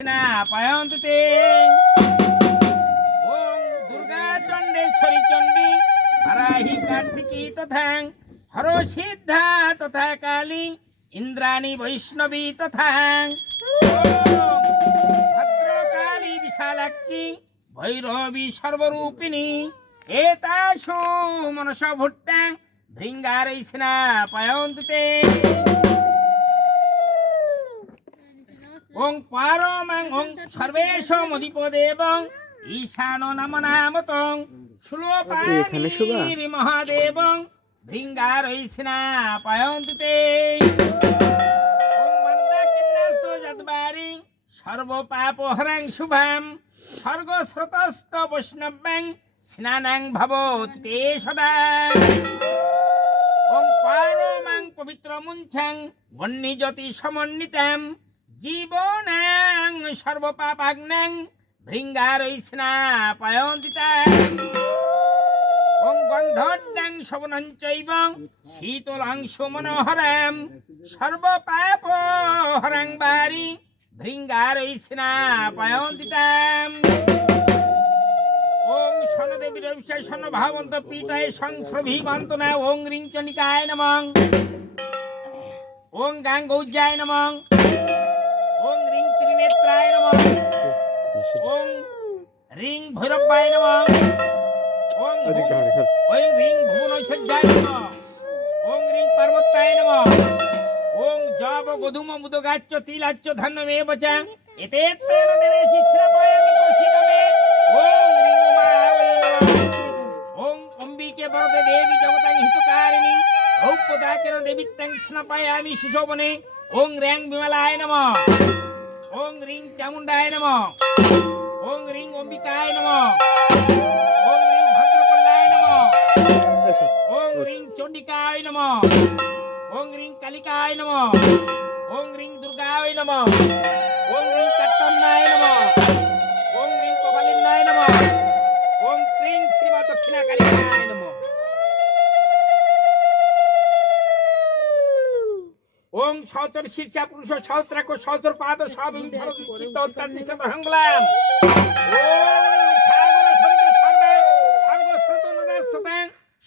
না পায়ন্তে ওম দুর্গা চণ্ডেশ্বরী চণ্ডী হরাহি কার্তিকী তথা হর সিদ্ধা তথা কালী ইন্দ্রাণী বৈষ্ণবী তথা ওম ভদ্রকালী বিশালাক্ষী ভৈরবী সর্বরূপিণী এতাসু মনস ভুট্টা ভৃঙ্গারৈস্না পায়ন্তে ওং পারমাং ওং সর্বেশমধিপদেবং ঈশানো নম নামতং সুলোপানির মহাদেবং ভৃঙ্গারৈস্না পায়ন্তে ওং মন্দাকিন্নাস্তো যদ্বারি সর্বপাপহরং শুভং স্বর্গস্রোতস্থ বৈষ্ণব্যং স্নানাং ভবতি তে সদা ওং পারমাং পবিত্রমুঞ্চং বহ্নিজ্যোতি সমন্বিতং জীবনাং সর্বপাপাগ্নাং ভৃঙ্গারৈস্না পায়ন্তিতা ওং গন্ধর্ডাং শবনং চৈব শীতলাং সুমনোহরাম সর্বপাপহরং বারি ভৃঙ্গারৈস্না পায়ন্তিতা ওং শনদেবী রবিশায় শনভাবন্ত পীতায় সংস্রভিবন্তনা ওং রিং চণ্ডিকায় নমঃ ওং গাঙ্গৌজ্জায় নমঃ ওং রিং ত্রিনেত্রায় নমঃ ওং রিং ভৈরবায় নমঃ ওং রিং ভুবনৈশ্বর্যায় নমঃ ওং রিং পার্বত্যায় নমঃ ওং জব গোধূম মুদগাচ্চ তিলাচ্চ ধন্যমেব চ এতেত্রেণ দেবেশি শ্রাবয়ামি কৌশিকমে ওং রিং উমাবলী নমঃ ওং অম্বিকে বরদে দেবী জগতাং হিতকারিণী ঔপদাকেন দেবিত্যাং স্নাপয়ামি শিশোবনে ওং র্যাং বিমলায় নমঃ ওং রিং চামুণ্ডায় নমঃ ওং রিং অম্বিকায় নমঃ ওং রিং ভদ্রকল্যায় নমঃ ওং রিং চণ্ডিকায় নমঃ ওং রিং কালিকায় নমঃ ওং রিং দুর্গায় নমঃ ওং রিং কাত্তন্নায় নমঃ ওং রিং কপালিন্নায় নমঃ ওং ক্রিং শ্রীমা দক্ষিণা কালিকায় নমঃ ওং সহচর শীর্ষা পুরুষ সহস্রাক্ষ সহচর পাদ সবিং সর্বচিত্ত অত্যন্ত হংলাম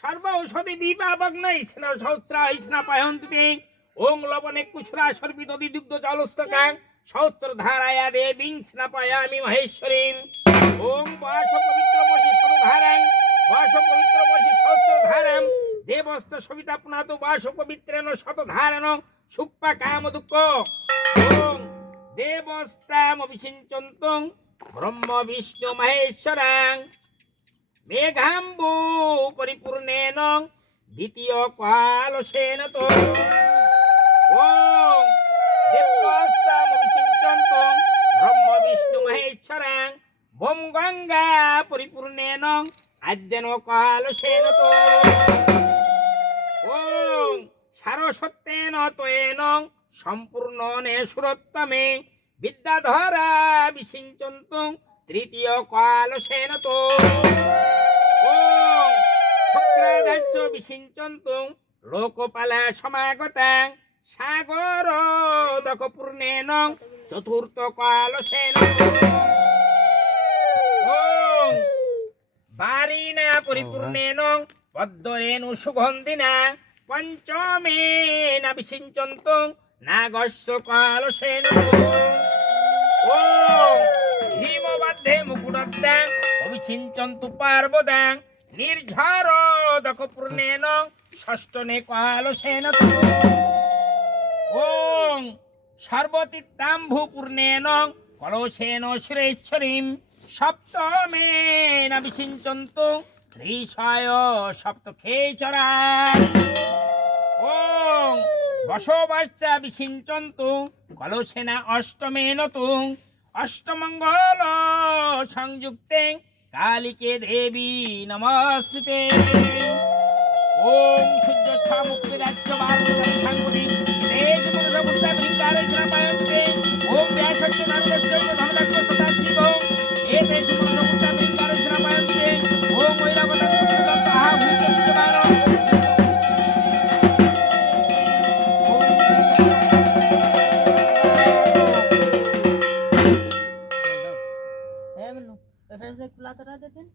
সর্ব ঔষধি বিপাবগ্ন স্না সহস্রা স্না পায়ন্তিতে ওং লবণে কুছরা সর্বিত দুগ্ধ জলস্তকাং সহস্র ধারায়া দেবীং স্নাপয়ামি মহেশ্বরীম ওং বাস পবিত্র বসি সর্বধারাং বাস পবিত্র বসি সহস্র ধারাম দেবস্ত সবিতা পুনাত বাস পবিত্রেণ শতধারণ সুপ্পা কাম দুঃখ ওং দেবস্তাম অভিষিঞ্চন্তং ব্রহ্ম বিষ্ণু মহেশ্বরাং মেঘাম্বু পরিপূর্ণেন দ্বিতীয় কালসেন তো ওং দেবস্তাম অভিষিঞ্চন্তং ব্রহ্ম বিষ্ণু মহেশ্বরাং বোম গঙ্গা পরিপূর্ণেন আদ্যেন কালসেন তো ওং সারসত্যেন তয়েন সম্পূর্ণনে সুরোত্তমে বিদ্যাধরা বিসিঞ্চন্তং তৃতীয় কালসেন তো ওং শুক্রাদার্য বিসিঞ্চন্তং লোকপালা সমাগতাং সাগর দকপূর্ণেন চতুর্থ কালসেন ওং বারিনা পরিপূর্ণেন পদ্মরেণু সুগন্ধিনা পঞ্চমেন বিসিঞ্চন্তং নাগস্য কালসেন ওং হিমবাদ্ধে মুকুটদ্দাং অভিষিঞ্চন্তু পার্বদাং নির্ঝর দকপূর্ণেন ষষ্ঠনে কালসেন ওং সর্বতীর্থাম্ভূপূর্ণেন কলসেন সুরেশ্বরীম সপ্তমেন বিসিঞ্চন্তু ত্রিশয় সপ্তখেচরা ওং বসবাচ্চা বিসিঞ্চন্তু কলসেনা অষ্টমেন তু অষ্টমঙ্গল সংযুক্তে কালিকে দেবী নমস্তে ওং সূর্য মুক্তিরাজ্য ভারতী সাংগতি তেজ পুরুষ মুক্তা ভৃঙ্গারৈস্না পায়ন্তে ওং ব্যাসজ্য নারদজ্য ধনদজ্য সদা শিব এতেষ পুরুষ মুক্তা ভৃঙ্গারৈস্না পায়ন্তে ওং ঐরাবতং পুষ্পদন্ত আহা ভূত বিদ্যমান ওই ফেসে একটু লাতটা দিতেন